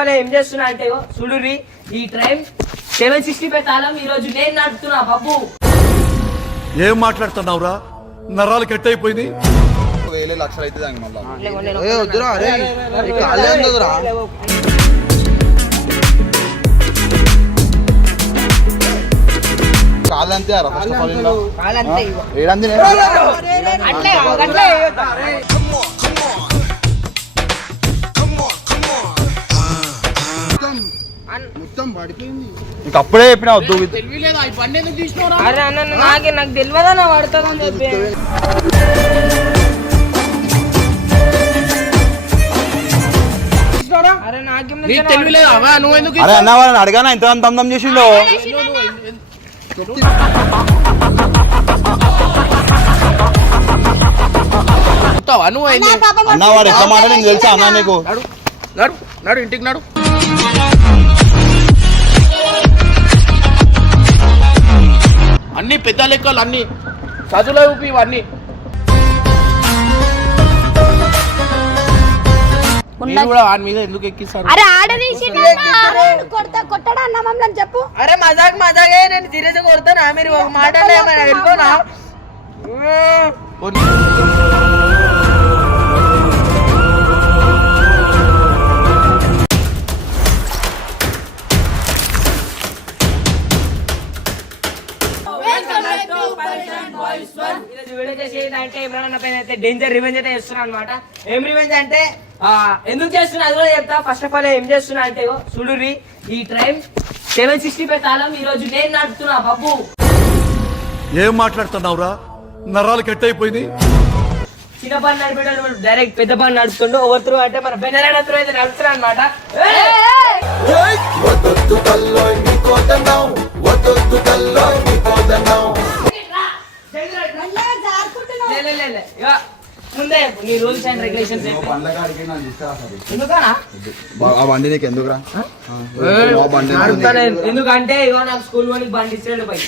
ఏం చేస్తున్నా అంటే చూడుర్రి ఈ ట్రైన్ 765 తాళం ఈ రోజు నేను నడుపుతున్నా బాబు. ఏం మాట్లాడుతున్నావురా? నరాలు కట్ అయిపోయింది. వేలే లక్షలు అయితే దానికి మళ్ళీ కాదంతే ఏడంది అప్పుడే చెప్పినా వద్దు. నాకు తెలియదా నా పడుతుందని చెప్పి అరే అన్న వాళ్ళని అడిగానా ఇంత అందం చేసిండో. అన్న వాడు ఎట్లా మాట నేను తెలుసా అన్న నీకు. నడు ఇంటికి నడు. అన్ని పెద్ద లెక్కలు అన్ని చదువులో ఇవన్నీ కూడా వాడి మీద ఎందుకు ఎక్కిస్తారు? చెప్పు. అరే మజాగే నేను సీరియస్ కొడతానా? మీరు ఒక మాట వెళ్ళిపోనా? డేంజర్ రివెంజ్ అయితే చేస్తున్నా అనమాట. ఏం రివెంజ్ అంటే ఎందుకు చేస్తున్నా అది కూడా చెప్తా. ఫస్ట్ ఆఫ్ ఆల్ ఏం చేస్తున్నా అంటే చూడుర్రి ఈ ట్రైన్ 765 తాళం ఈ రోజు నేను నడుపుతున్నా బాబు. ఏం మాట్లాడుతున్నావురా? నరాలు కట్ అయిపోయింది. చిన్న పని నడిపేటప్పుడు డైరెక్ట్ పెద్ద పని నడుపుతుండో ఓవర్ త్రూ అంటే మన బెనరాన త్రూ అయితే నడుపుతున్నా అనమాట. ముందే నీ రూల్స్ అండ్ రెగ్యులేషన్స్ ఎందుకంటే ఇగో నాకు స్కూల్ పోనీ బండి ఇస్తాడు పై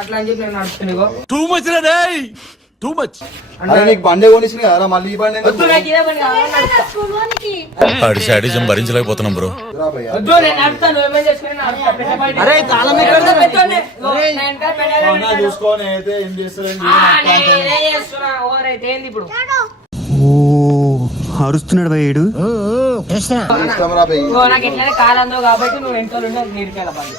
అట్లా అని చెప్పి నేను నడుపుతున్నా. ఇగో టూ మచ్ టూ మచ్ నీకు బండి కొనిసిన కదా మళ్ళీ ఈ బండి వద్దు, నాకు ఇదే బండి కావాలి. శాడిజం భరించలేకపోతున్నాం బ్రో. వద్దు, నేను నడుపుతాను. ఏమేం చేసుకుని చూసుకొని అయితే ఏం చేస్తారు ఏంది ఇప్పుడు అరుస్తున్నాడు భయ్యుడు. నాకు ఎట్లనే కాలందో కాబట్టి నువ్వు ఎంతో నీరుకెళ్ళబండి.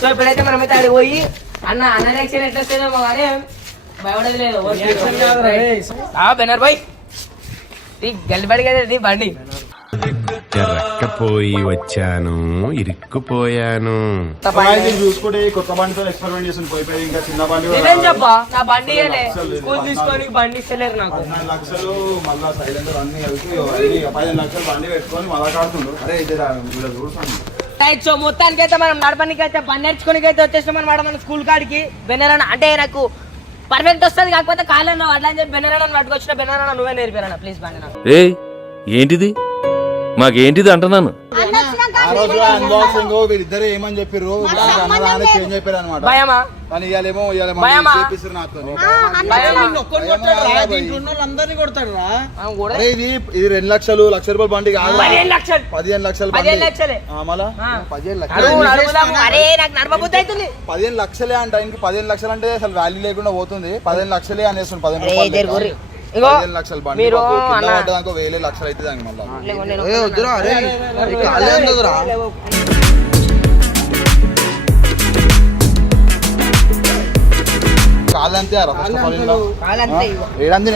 సో ఇప్పుడైతే మనమైతే ఆడికి పోయి అన్న ఎలక్షన్ ఎట్లా వస్తుందేమో కానీ భయపడేది లేదు. బెనర్ బాయ్ గల్లిబడి కదా బండి. పోయి వచ్చాను, ఇరుక్కుపోయాను. చూసుకుంటే కొత్త బండితో ఎక్స్పెరిమెంట్ చేసి పోయిపోయి ఇంకా చిన్న బండి చెప్పా నా బండి స్కూల్ తీసుకొని బండి ఇస్తలేరు నాకు. 14 లక్షలు మళ్ళా సైలెంసర్ అన్ని కలిసి 15 లక్షలు బండి పెట్టుకొని మళ్ళా కాడుతుండ్రు. అరే ఇది చూడండి. సో మొత్తానికి అయితే మనం నడపడానికి అయితే బండి నేర్చుకోనికి అయితే వచ్చేసినాం అనమాట మన స్కూల్ కాడికి. బెనరాన అంటే నాకు పర్ఫెక్ట్ వస్తుంది, కాకపోతే కాలేను అట్లా అని చెప్పి బెనరాన పట్టుకొచ్చిన. బెనరాన నువ్వే నేర్పారన్న ప్లీజ్ బండి నాకు. ఏంటిది మాకేంటిది అంటున్నాను. ఆ రోజు అన్బాక్సింగ్ వీళ్ళిద్దరు ఏమని చెప్పారు చేంజ్ చెప్పారు అనమాట. భయమా? కానీ ఇవాళేమో చేపిస్తారు నాతో. ఇది 2 లక్షలు లక్ష రూపాయల బండి కాదు, 15 లక్షల బండి. మళ్ళా 15 లక్షలే అంట. ఇంక 15 లక్షలు అంటే అసలు వాల్యూ లేకుండా పోతుంది. 15 లక్షలే అనేస్తుంది. 15 లక్షల బండి దానికి వేలే లక్షలు అయితే దానికి మళ్ళీ కాదంతే ఏడంది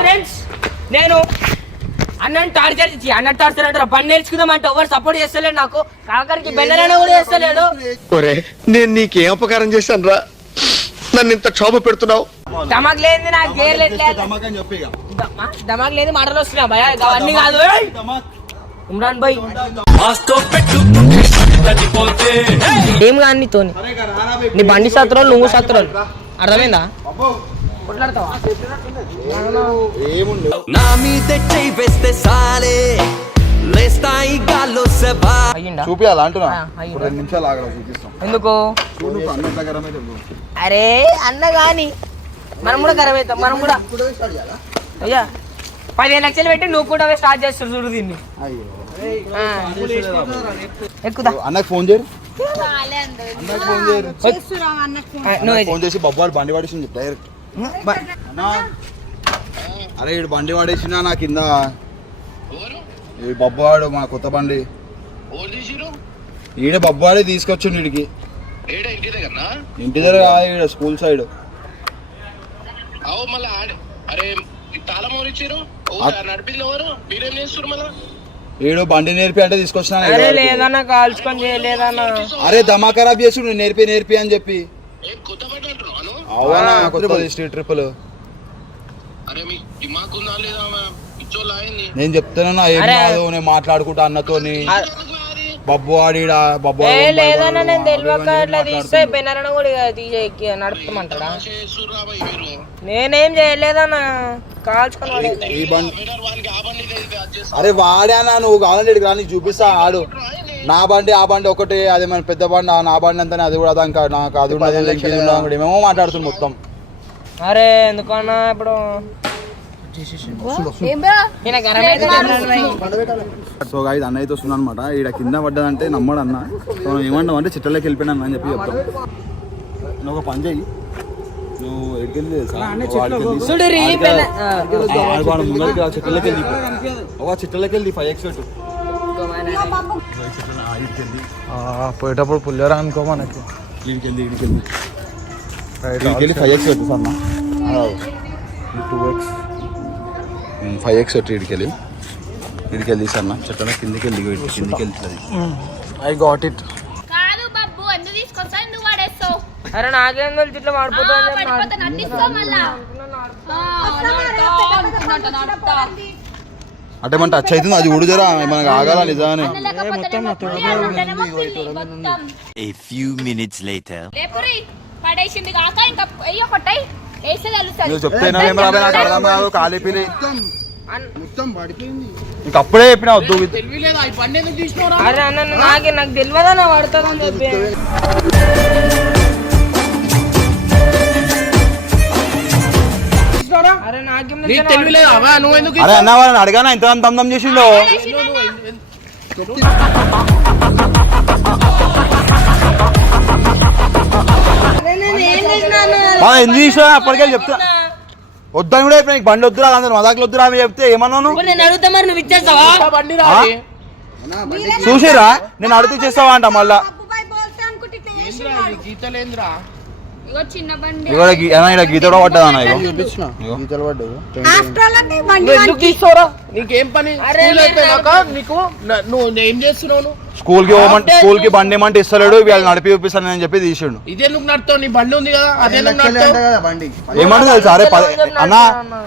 ఫ్రెండ్స్ నేను అన్నని టార్చర్ ఇచ్చి అంటారు బండి నేర్చుకుందాం అంటే ఎవరు సపోర్ట్ చేస్తలేడు నాకు. కాకరికి బెన్నరైనా కూడా చేస్తలేడు. నేను నీకేం అపకారం చేశాను రా? నన్ను ఇంత క్షోభ పెడుతున్నావు. దమాక్ లేదు నాకు, గేర్ లేదు, దమాక్ లేదు, మాటలు వస్తున్నా భయ అవన్నీ కాదు. ఇమ్రాన్ భాయ్ ఏం కానీ నీతోని నీ బండి శత్రువులు నువ్వు శత్రువులు అర్థమైందా? నా మీద వేస్తే సాలే అయ్యిందా చూపియాలా అంటున్నా అయ్యిందా? 2 నిమిషాలు ఆగరా చూపిస్తాం. ఎందుకు చూడు నువ్వు అన్న ఎట్లా గరం అయితే చూడు. అరే అన్న గాని మనం కూడా ఖరాబ్ అవుతాం మనం కూడా అయ్యా 15 లక్షలు పెట్టి నువ్వు కూడా స్టార్ట్ చేస్తావు చూడు దీన్ని ఆ. ఎక్కుదా అన్నకు ఫోన్ చేయరు అన్నకు ఫోన్ చేయరు నువ్వు ఫోన్ చేసి బొబ్బాడు బండి పడేసి డైరెక్ట్ అన్నా అరే ఇడు బండి పడేసినా నా కింద ఈ బొబ్బవాడు మా కొత్త బండి ఈడ బొబ్బవాడే తీసుకొచ్చిండు వీడికి ఇంటి దగ్గర కాదు, ఈడ స్కూల్ సైడ్ ఈడు బండి నేర్పి అంటే తీసుకొచ్చినా అరే లేదన్నా కాల్చుకొని చేయలేదన్నా అరే దమా ఖరాబ్ చేసి నేర్పి అని చెప్పి అవునా కొత్తది స్ట్రీట్ ట్రిపుల్ నేను చెప్తున్నా ఏం కాదు నేను మాట్లాడుకుంటా అన్నతోని బబ్బు ఆడిడా బబ్బు ఏ లేదన్నా నేను తెలియక అట్లా తీస్తే బెనరణ కూడా ఇక తీసేకి నడుపుతామంటాడా నేనేం చేయలేదన్నా కాల్చుకొని వాడే. ఈ బండి అరే వాడానా నువ్వు కావాలంటే ఇక్కడికి రా, నీకు చూపిస్తా ఆడు నా బండి ఆ బండి ఒకటి అది మన పెద్ద బండి నా బండి అంతా అది కూడా దానికి నాకు అది ఉండదు ఏమేమో మాట్లాడుతుంది మొత్తం. అరే ఎందుకన్నా ఇప్పుడు ఈయన గరం అయితే సో గాయస్ అన్న అయితే వస్తున్నా అనమాట. ఈడ కింద పడ్డదంటే నమ్మడు అన్న. సో ఏమన్నావు అంటే చిట్టలోకి వెళ్ళిపోయినా అని చెప్పి చెప్తాం. నువ్వు ఒక పని చెయ్యి, నువ్వు ఎడికెళ్ళి చిట్టలోకి వెళ్ళి ఒక చిట్టలోకి వెళ్ళి 5x పెట్టు పోయేటప్పుడు పుల్లేరా అనుకో మనకి. వీడికెళ్ళి 5x పెట్టు సన్న 2x 5x పెట్టు వీడికెళ్ళి సన్న చెట్ల కిందికి వెళ్తుంది. I got it. కాదు బాబు ఎందుకు తీసుకొస్తా ఎందుకు వాడేస్తావు అరే నాకేం తెలుసు ఇట్లా మాడిపోతుంది పడిపోతే నన్ను ఇస్తావు మళ్ళా అంటే మన టచ్ అవుతుంది అది ఉడుదరా మనకు ఆగాల నిజానే. పడేసింది కాక ఇంకా అయ్యో కొట్టాయి వేస్తే తెలుస్తుంది నువ్వు చెప్తే నాకు అర్థం కాదు కాలిపిరి నీకు అప్పుడే చెప్పిన వద్దు. తెలియలేదా ఈ బండి ఎందుకు తీసినవరా? అరే అన్న నాకు తెలియదన్నా పడుతుందని చెప్పి అరే నాకేం నీకు తెలియలేదా అవా నువ్వు ఎందుకు అరే అన్న వాళ్ళని అడగానా ఇంత దమ్ చేసిండో. ఎందుకు తీసినా అప్పటికే చెప్తా వద్దని కూడా చెప్పిన బండి వద్దురా అందరు మదాకులు వద్దురా అని చెప్తే ఏమన్నాను నేను అడుగుతా మరి నువ్వు ఇచ్చేస్తావా బండి రాది చూసిరా నేను అడుగుతూ చేస్తావా అంట మళ్ళా గీతలేంద్రా ఇగో చిన్న బండి ఇక్కడ గీత కూడా పడ్డదా ఎందుకు తీసుకోరా? నీకేం పని? స్కూల్ అయిపోయినాక నీకు నువ్వు ఏం చేస్తున్నావు? స్కూల్ కి బండి ఏమంటే ఇస్తలేడు వీళ్ళు నడిపి చూపిస్తాను అని చెప్పి తీసిండు. ఇదెందుకు నడుతావు? నీ బండి ఉంది కదా అదెందుకు నడుతావు? ఏమంటే తెలుసా అరే అన్న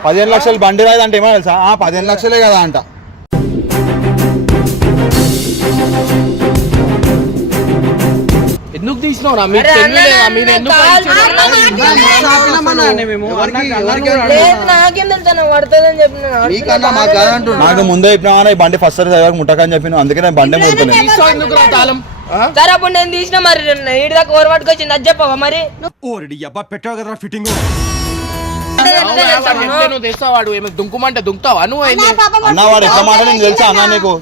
15 లక్షలు బండి రాదంటే ఏమో తెలుసా 15 లక్షలే కదా అంట. ఎందుకు తీసినావురా? మీకు తెలియలేదా? మీరు ఎందుకు నాకేం తెలుసా పడుతుందని చెప్పిన నాకు ముందే చెప్పినా ఈ బండి ఫస్ట్ సారి ముట్టకని చెప్పిన అందుకే నేను బండి ముడుతున్నాను. సరే అప్పుడు నేను తీసిన మరి ఇటు దాకా ఓవర్ పట్టుకొచ్చింది అది చెప్పవా మరి నువ్వు తెస్తావాడు ఏమో దుంకుమంటే దుంకుతావా నువ్వు? అన్న వాడు ఎట్లా మాట నేను తెలుసా అన్న నీకు.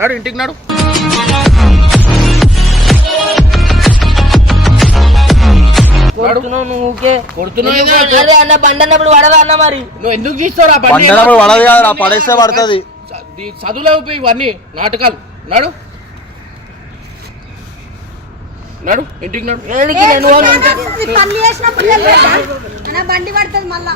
నడు ఇంటికి నడు. అరే అన్న బండి అన్నప్పుడు పడదా అన్న మరి నువ్వు ఎందుకు తీస్తావురా బండి అన్నప్పుడు పడదు కదా పడేస్తే పడుతుంది. చదువులేవు ఇవన్నీ నాటకాలు. నడు నడు ఇంటికి నడు. బండి పడుతుంది మళ్ళా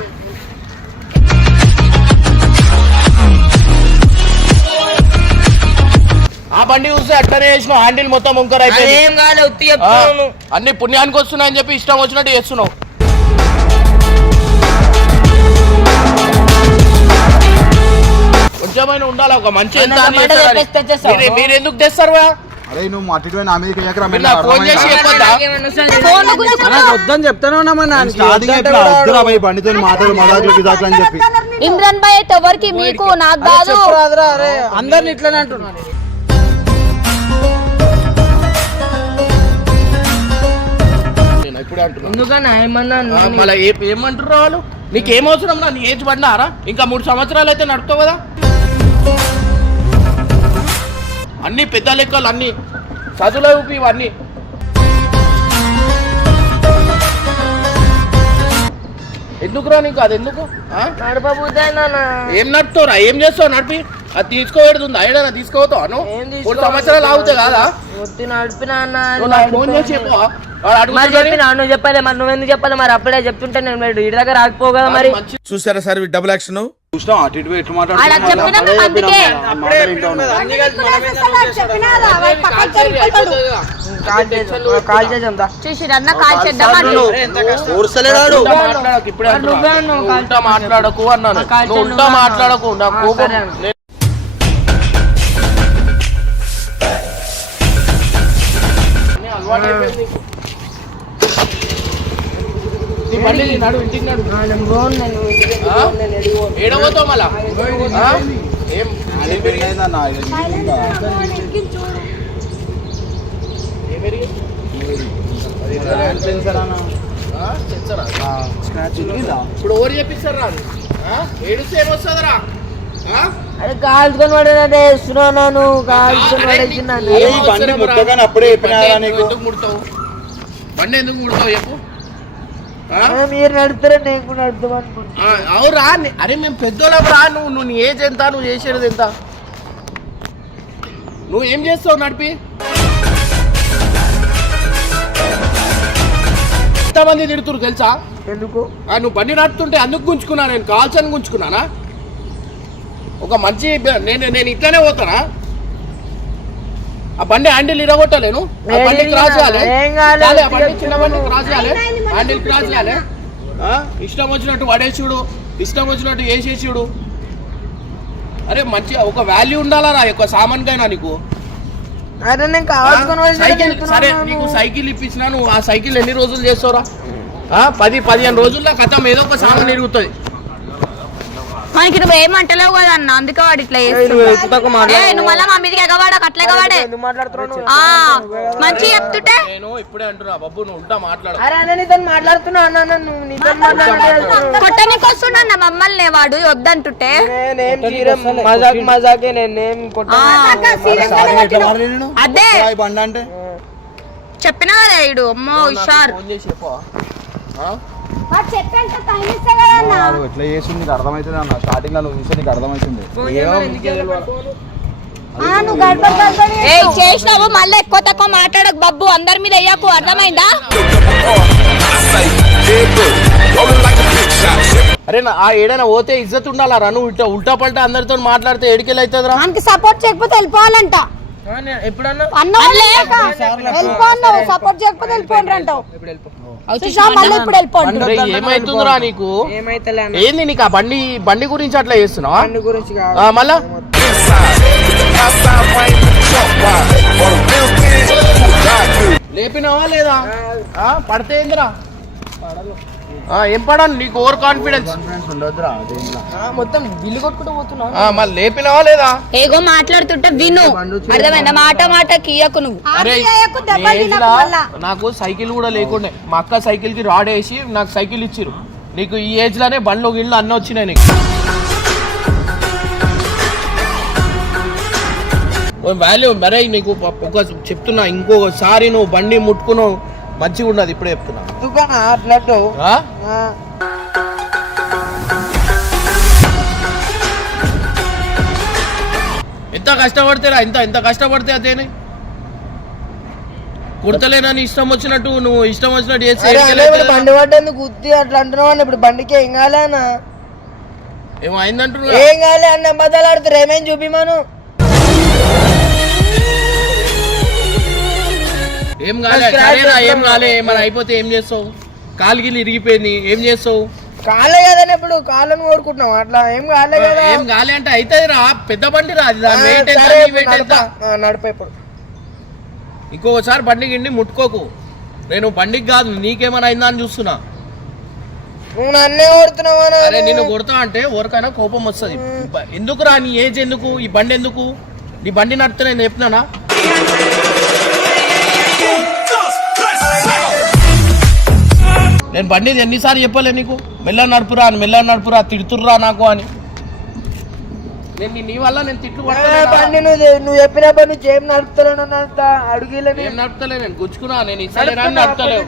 ఆ బండి చూస్తే అట్లనే చేసినావు. హ్యాండిల్ మొత్తం వంకర అయిపోయింది. అన్ని పుణ్యానికి వస్తున్నాయని చెప్పి ఇష్టం వచ్చినట్టు చేస్తున్నావు. కొంచెమైనా ఉండాలి ఒక మంచి ఎంత మీరు ఎందుకు తెస్తారు? అరే నువ్వు అటు నా మీదకి ఎకరా ఫోన్ చేసి చెప్పొద్దా? వద్దని చెప్తానే ఉన్నామన్నా బండితో మాటలు మదాకులు గిదాకులు అని చెప్పి ఇమ్రాన్ భాయ్ అయితే ఎవరికి మీకు నాకు కాదు అందరిని ఇట్లనే అంటున్నారు. నేను ఇప్పుడే అంటున్నా. ఎందుకన్నా ఏమన్నా మళ్ళీ ఏమంటారు వాళ్ళు? నీకేం అవసరం రా? నీ ఏజ్ పడినారా? ఇంకా 3 సంవత్సరాలు అయితే నడుపుతావు కదా. అన్ని పెద్ద లెక్కలు, అన్ని చదువులు ఇవన్నీ. ఎందుకురా నీకు అది? ఎందుకు ఏం నడుపుతావురా? ఏం చేస్తావు నడిపి? అది తీసుకోవేది ఉందా? ఏడైనా తీసుకోవతావు అను? 3 సంవత్సరాలు ఆగుతాయి కదా. నడిపినా ఫోన్ చేసి చెప్పు. నువ్వు చెప్పాలి మరి, నువ్వెందుకు చెప్పాలి మరి? అప్పుడే చెప్తుంటే నేను ఇటు దగ్గర రాకపోవు కదా మరి. చూసారా సార్ డబుల్ యాక్షన్? చూసినాం అటు ఇటు ఎట్లా అలా చెప్పినా మేము అందుకే కాల్ చేద్దాం. చూసి అన్న కాల్ చేద్దామని మాట్లాడకు అన్నాను. ఉంటా మాట్లాడకు. నా కోపం ఏడవతో మళ్ళా ఇప్పుడు ఓవర్ చెప్పిస్తారా? ఏడుస్తే ఏమొస్తుందిరా? అరే కాల్చుకొని పడేదే వేస్తున్నాను, కాల్చుకొని పడేసినాను. అప్పుడే ఎందుకు ముడతావు? బండి ఎందుకు ముడతావు చెప్పు. మీరు నడుపుతారా నేను కూడా నడుపుతాం అనుకుంటా. అవురా? అరే మేము పెద్దోళ్ళం రా. నువ్వు నీ ఏజ్ ఎంత? నువ్వు చేసేది ఎంత? నువ్వు ఏం చేస్తావు నడిపి? ఎంతమంది తిడుతురు తెలుసా? ఎందుకు? నువ్వు బండి నడుపుతుంటే అందుకు గుంజుకున్నా, నేను కాల్చని గుంజుకున్నానా? ఒక మంచి నేను ఇట్లానే పోతానా? ఆ బండి హ్యాండిల్ ఇరగొట్టలేను. ఆ బండి క్రాస్ చేయాలి. ఆ బండి చిన్న బండి క్రాస్ చేయాలి. హ్యాండిల్ క్రాస్ చేయాలి. ఇష్టం వచ్చినట్టు పడేసుడు, ఇష్టం వచ్చినట్టు వేసేసుడు. అరే మంచి ఒక వాల్యూ ఉండాలా ఒక సామాన్ కైనా నీకు. అరే నేను కావాల్సుకొని సైకిల్ సరే నీకు సైకిల్ ఇప్పించినా, నువ్వు ఆ సైకిల్ ఎన్ని రోజులు చేస్తావురా? 10-15 రోజుల్లో కథం ఏదో ఒక సామాన్ ఇరుగుతుంది. మనకి నువ్వు ఏమంటలేవు కదా అన్న, అందుకే వాడు ఇట్లా నువ్వు మళ్ళీ మా మీదకి ఎగవాడక అట్లా ఎగవాడే మంచి చెప్తుంటే. నేను ఇప్పుడే అంటున్నా బాబు, నువ్వు ఉంటా మాట్లాడు. మాట్లాడుతున్నా అన్న, నువ్వు నీతో కొట్టనికి వస్తున్నా మమ్మల్ని వాడు వద్దంటుంటే. మజాకే నేనేం అదే బండి అంటే చెప్పినా కదా ఇడు. అమ్మో హుషార్ ఫోన్ చేసి చెప్పు. ఎట్లా చేసి నీకు అర్థమవుతుంది అన్న. స్టార్టింగ్ లో నువ్వు చూస్తే నీకు అర్థమవుతుంది. చేసినావు మళ్ళీ ఎక్కువ తక్కువ మాట్లాడకు బబ్బు, అందరి మీద అయ్యాకు. అర్థమైందా? అరే ఆ ఏడైనా పోతే ఇజ్జత్ ఉండాలా? నువ్వు ఉల్టా పల్టా అందరితో మాట్లాడితే ఏడికెళ్ళి అవుతుందిరా? మనకి సపోర్ట్ చేయకపోతే వెళ్ళిపోవాలంట. ఎప్పుడన్నా సపోర్ట్ చేయకపోతే వెళ్ళిపోండి అంటావు. ఏమైతుందిరా నీకు? ఏంది నీకు ఆ బండి గురించి అట్లా చేస్తున్నావా? గురించి మళ్ళా లేపినావా లేదా? పడితే ఏందిరా? ఏం పడాను నీకు? ఓవర్ కాన్ఫిడెన్స్ మొత్తం బిల్లు కొట్టుకుంటూ పోతున్నా. మళ్ళీ లేపినావా లేదా? ఏగో మాట్లాడుతుంటే విను, అర్థమైందా? మాట కీయకు నువ్వు. అరే నాకు సైకిల్ కూడా లేకుండే, మా అక్క సైకిల్ కి రాడ్ వేసి నాకు సైకిల్ ఇచ్చిరు. నీకు ఈ ఏజ్ లోనే బండ్లు గిళ్ళు అన్నీ వచ్చినాయి నీకు. వాల్యూ మరే నీకు ఒక చెప్తున్నా, ఇంకొకసారి నువ్వు బండి ముట్టుకున్నావు మంచిగా ఉండదు. ఇప్పుడే చెప్తున్నా. అట్లట్టు ఎంత కష్టపడితేరా? ఎంత కష్టపడితే అదేనే కుడతలేనని ఇష్టం వచ్చినట్టు నువ్వు ఇష్టం వచ్చినట్టు చేసి బండి పడ్డందుకు గుద్ది అట్లా అంటున్నావు. ఇప్పుడు బండికి ఏం కాలే అన్న? ఏమో అయిందంటు. ఏం కాలే అన్న, బదలాడుతారు. ఏమేం చూపిమాను. ఏం కాలే? ఏం కాలే? ఏమైనా అయిపోతే ఏం చేస్తావు? కాలుగిలు ఇరిగిపోయింది, ఏం చేస్తావు? కాలే కదా ఇప్పుడు, కాళ్ళను కోరుకుంటున్నావు. అట్లా ఏం కాలే కదా. ఏం కాలే అంటే అవుతుంది రా, పెద్ద బండి రా. అది నడిపే ఇప్పుడు ఇంకొకసారి బండి గిండి ముట్టుకోకు. నేను బండికి కాదు నీకేమైనా అయిందా అని చూస్తున్నా. నువ్వు నన్నే కొడుతున్నావా? అరే నిన్ను కొడతా అంటే ఎవరికైనా కోపం వస్తుంది. ఎందుకురా నీ ఏజ్ ఎందుకు, ఈ బండి ఎందుకు? నీ బండి నడితే నేను చెప్పినానా? నేను బండి ఎన్నిసార్లు చెప్పలే నీకు మెల్ల నడుపురా తిడుతుర్రా నాకు అని. నేను నీ వల్ల నేను తిట్లు బండి నువ్వు చెప్పినప్పుడు నువ్వు ఏం నడుపుతలేను ఏం నడుపుతలే, నేను గుచ్చుకున్నా. నేను ఇస్తాను నడుపుతలేవు.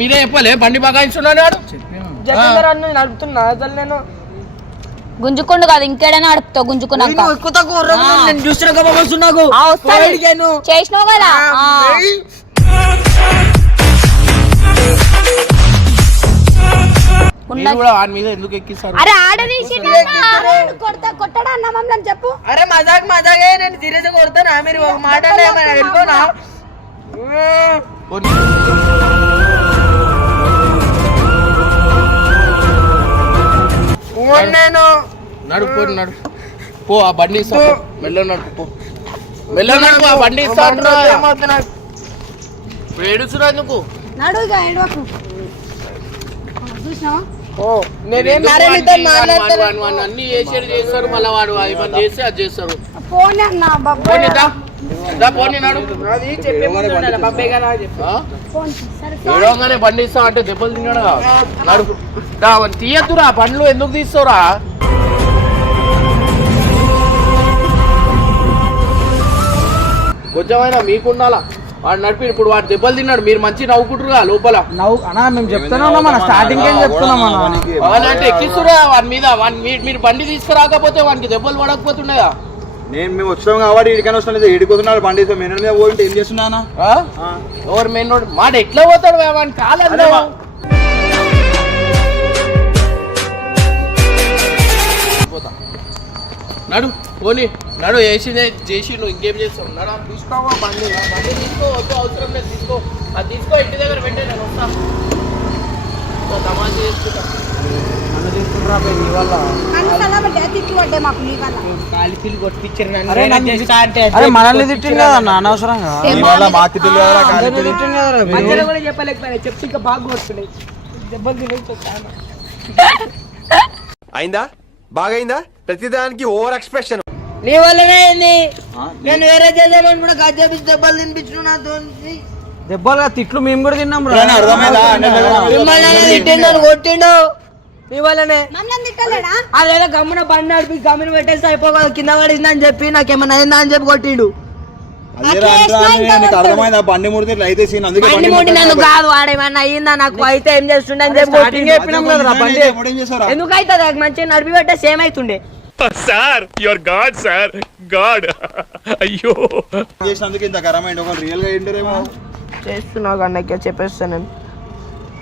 మీరే చెప్పలే బండి బాగా ఇస్తున్నాను నడుపుతున్నా అసలు నేను గుంజుకుండు కాదు ఇంకేడైనా నడుపుతావు గుంజుకున్నాక. చేసినావు కదా. వాడి మీద ఎందుకు ఎక్కిస్తారు? అరే ఆడదీసి కొట్టడా అన్న మమ్మల్ని చెప్పు. అరే మజాగే నేను సీరియస్ కొడతానా? మీరు ఒక మాట వెళ్ళిపోనా? నేను నడుపు పో, ఆ బండి ఇస్తా. మెల్ల నడుపు ఆ బండి ఇస్తా. ఏడుస్తున్నా ఎందుకు? అన్ని చేసేది చేస్తారు, మళ్ళీ వాడు ఇవన్నీ చేస్తే అది చేస్తారు. ఏడవగానే బండి ఇస్తా అంటే దెబ్బలు తిన్నాడు. నడుపు తీయద్దురా, బండ్లు ఎందుకు తీస్తావురా? కొంచెమైనా మీకుండాలా. వాడు నడిపి ఇప్పుడు వాడు దెబ్బలు తిన్నాడు, మీరు మంచి నవ్వుకుంటురుగా లోపల. మేము చెప్తున్నాం స్టార్టింగ్ అంటే ఎక్కిస్తురా వాడి మీద. మీరు బండి తీసుకురాకపోతే వానికి దెబ్బలు పడకపోతుండేగా. మేము వచ్చాం కాబట్టి ఇడికైనా వస్తాను, ఇడిపోతున్నాడు బండి మెయిన్ మీద పోయింటే ఏం చేస్తున్నానా? ఎవరు మెయిన్ రోడ్ మాట ఎట్లా పోతాడు వాడిని కాలేదు. నడు పోనీ నడు, వేసిందే చేసి నువ్వు ఇంకేం చేస్తావు? నడు తీసుకోవా బండి తీసుకో, వద్దు అవసరం లేదు తీసుకో. అది తీసుకో, ఇంటి దగ్గర పెట్టే నేను వస్తాను. తమాషా చేసుకుంటా మనల్ని తిట్టింది కదా అన్న అనవసరంగా. చెప్పి ఇంకా బాగా కొట్టుకున్నాయి దెబ్బలు. అయిందా? బాగైందా? ప్రతిదానికి ఓవర్ ఎక్స్ప్రెషన్. నీ వల్లనే అయింది. నేను వేరే చేద్దామని కూడా గజ్జ చేపించి దెబ్బలు తినిపించు నాతో. దెబ్బలుగా తిట్లు మేము కూడా తిన్నాం. తిట్టిండు కొట్టిండు నీ వల్లనే. అదేదో గమ్మున బండి నడిపి గమ్మున పెట్టేసి అయిపోగా కింద పడింది అని చెప్పి నాకేమన్నా అయిందా అని చెప్పి కొట్టిండు. బండి ముడితే అయితే బండి ముడి నన్ను కాదు, వాడేమన్నా అయ్యిందా నాకు అయితే ఏం చేస్తుండే అని చెప్పి చెప్పినాం కదా. బండి ఎందుకు అవుతుంది? మంచిగా నడిపి పెట్టే సేమ్ అవుతుండే. Sir your God sir God. అయ్యో చేసినందుకు ఇంత కరమైంది. ఒక రియల్ గా ఏంటరేమో చేస్తున్నావు అన్నయ్య చెప్పేస్తాను.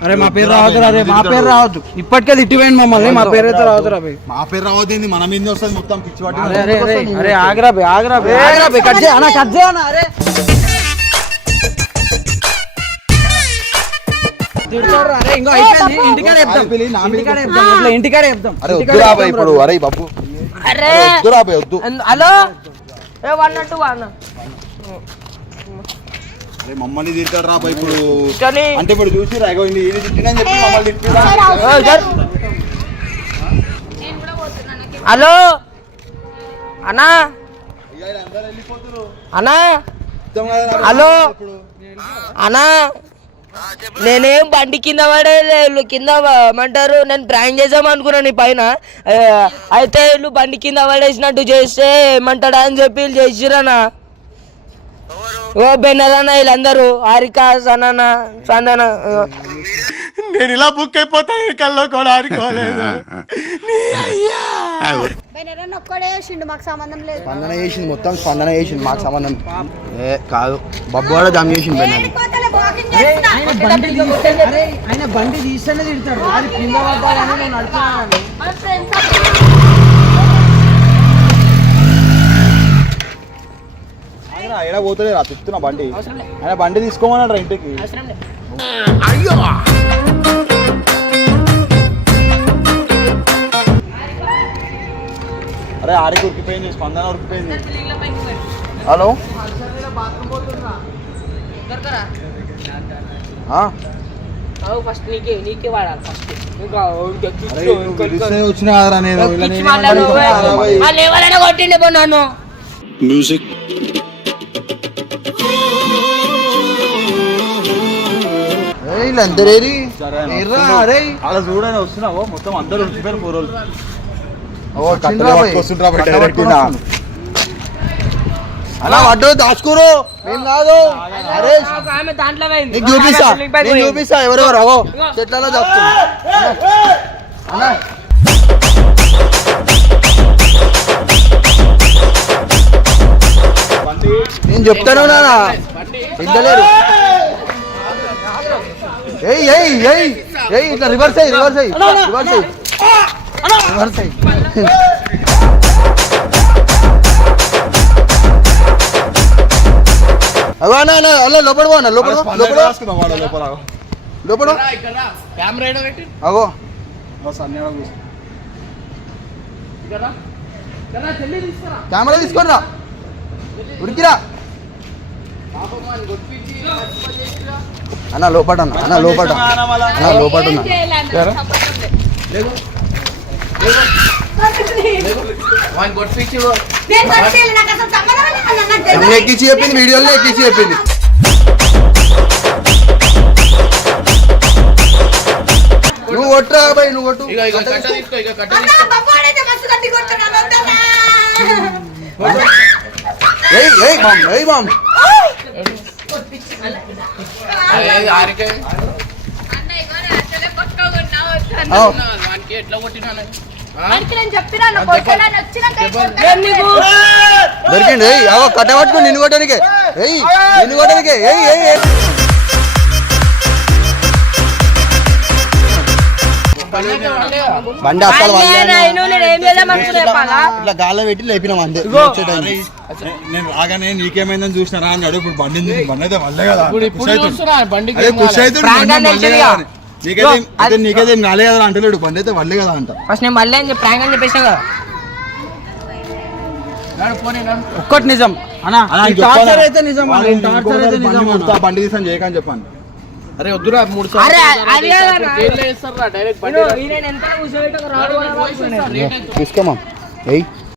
అరే మా పేరు రావద్దు, అరే మా పేరు రావద్దు. ఇప్పటికే తిట్టిపోయింది మమ్మల్ని, మా పేరు అయితే రావద్దు. రాబోయ్ మా పేరు రావద్దు, మన మీద వస్తుంది మొత్తం పిచ్చి పట్టి. అరే ఆగ్రాబే కట్ చేయనా? కట్ చేయనా? అరే ఇంకో అయిపోయింది. ఇంటికాడే చెప్తాం. అరే వద్దు రాబాయ్ ఇప్పుడు. అరే బాబు వద్దు రాబాయ్ వద్దు. హలో అన్నట్టు అన్న మమ్మల్ని తిట్టాడు రాబాయ్ ఇప్పుడు. అంటే ఇప్పుడు చూసి రాగోండి తిట్టినని చెప్పి మమ్మల్ని తిట్టాడు. హలో అన్నా అన్నా హలో అన్నా, నేనేం బండి కింద పడే కింద ఏమంటారు, నేను ప్రాంక్ చేద్దాం అనుకున్నాను నీ పైన. అయితే వీళ్ళు బండి కింద పడేసినట్టు చేస్తే ఏమంటాడా అని చెప్పి వీళ్ళు చేసిరన్నా. ఓ బెన్నదన్న వీళ్ళందరూ హారిక సనన సందన. నేను ఇలా బుక్ అయిపోతాను కల్లో కూడా ఆడుకోలేదు. స్పందన చేసింది మొత్తం, స్పందన చేసింది మాకు సంబంధం కాదు. బబ్బు కూడా జమ్ చేసింది. ఆయన బండి తీస్తేనే తిడతాడు, అది కింద పడ్డాలని నేను నడుపుతున్నాను. ఆయన పోతలే రా తిప్పుతున్నా బండి. ఆయన బండి తీసుకోమన్నాడు రా ఇంటికి. అరే ఆడికి ఉరికిపోయింది, స్పందన ఉరికిపోయింది. హలో దొరకరా ఆ? ఫస్ట్ నీకే వాడాలి ఫస్ట్ అరే, నువ్వు పిలిస్తే వచ్చినా కదరా నేను ఇలా వాళ్ళు ఎవరైనా కొట్టిండే పో నన్ను వీళ్ళందరేది అలా చూడని వస్తున్నావు మొత్తం అందరూ వచ్చిపోయారు పోరోళ్ళు అలా పడ్డు దాచుకోరు మేము కాదు అరే ఆమె దాంట్లో పోయింది. నీకు చూపిస్తా ఆమె స్లిప్ అయిపోయింది. నేను చూపిస్తా ఎవరెవరు అవో చెట్లలో దాచుకున్నా అన్నా నేను చెప్తాను నానా ఇంటలేరు ఏయ్ ఏయ్ ఏయ్ ఏయ్ ఇట్లా రివర్స్ అయ్యి రివర్స్ అయ్యి రివర్స్ అయ్యి రివర్స్ అయ్యి అగో అన్న అన్న అల్ల లోపల పో అన్న లోపల లోపల కెమెరా ఏడో పెట్టి అగో చెల్లి తీసుకురా కెమెరా తీసుకొని రా ఉరికిరా అన్న లోపట అన్న లోపట అన్న లోపట వాడిని కొట్టించి ఎక్కించి చెప్పింది వీడియోలో ఎక్కించి చెప్పింది నువ్వు కొట్టురా బాయ్ నువ్వు కొట్టు ఇక కట్ట తీసుకో ఇక కట్ట తీసుకో ఏయ్ ఏయ్ మామ్ ఏయ్ మామ్ ఆరికే అవు వానికి ఎట్లా కొట్టినా దొరికింది ఏయ్ అవో కట్ట పట్టుకుని నిన్ను కొట్టడానికి ఏయ్ నిన్ను కొట్టడానికి ఏయ్ ఏయ్ ఏయ్ బండి అసలు ఇట్లా గాల్లో పెట్టి లేపినాం అంతే నేను రాగానే నీకేమైందని చూసినారా అన్నాడు ఇప్పుడు బండి బండి అయితే వల్లే కదా ఇప్పుడు చూస్తున్నా బండికి అదే ఖుషి అయితే నీకైతే నాలే కదా అంటలేడు బండి అయితే వల్లే కదా అంట ఫస్ట్ నేను మళ్ళీ అని చెప్పి ప్రాంక్ అని చెప్పేసా కదా ఒక్కటి నిజం అన్న టార్చర్ అయితే నిజం టార్చర్ అయితే నిజం బండి తీసాను చేయకని చెప్పాను అరే వద్దురా 3 అరే, అది కాదన్నా. జైల్లో వేస్తారా డైరెక్ట్ బండి ఈయన ఎంత కూర్చోబెట్టి ఒక రాడు తీసుకోమా ఏయ్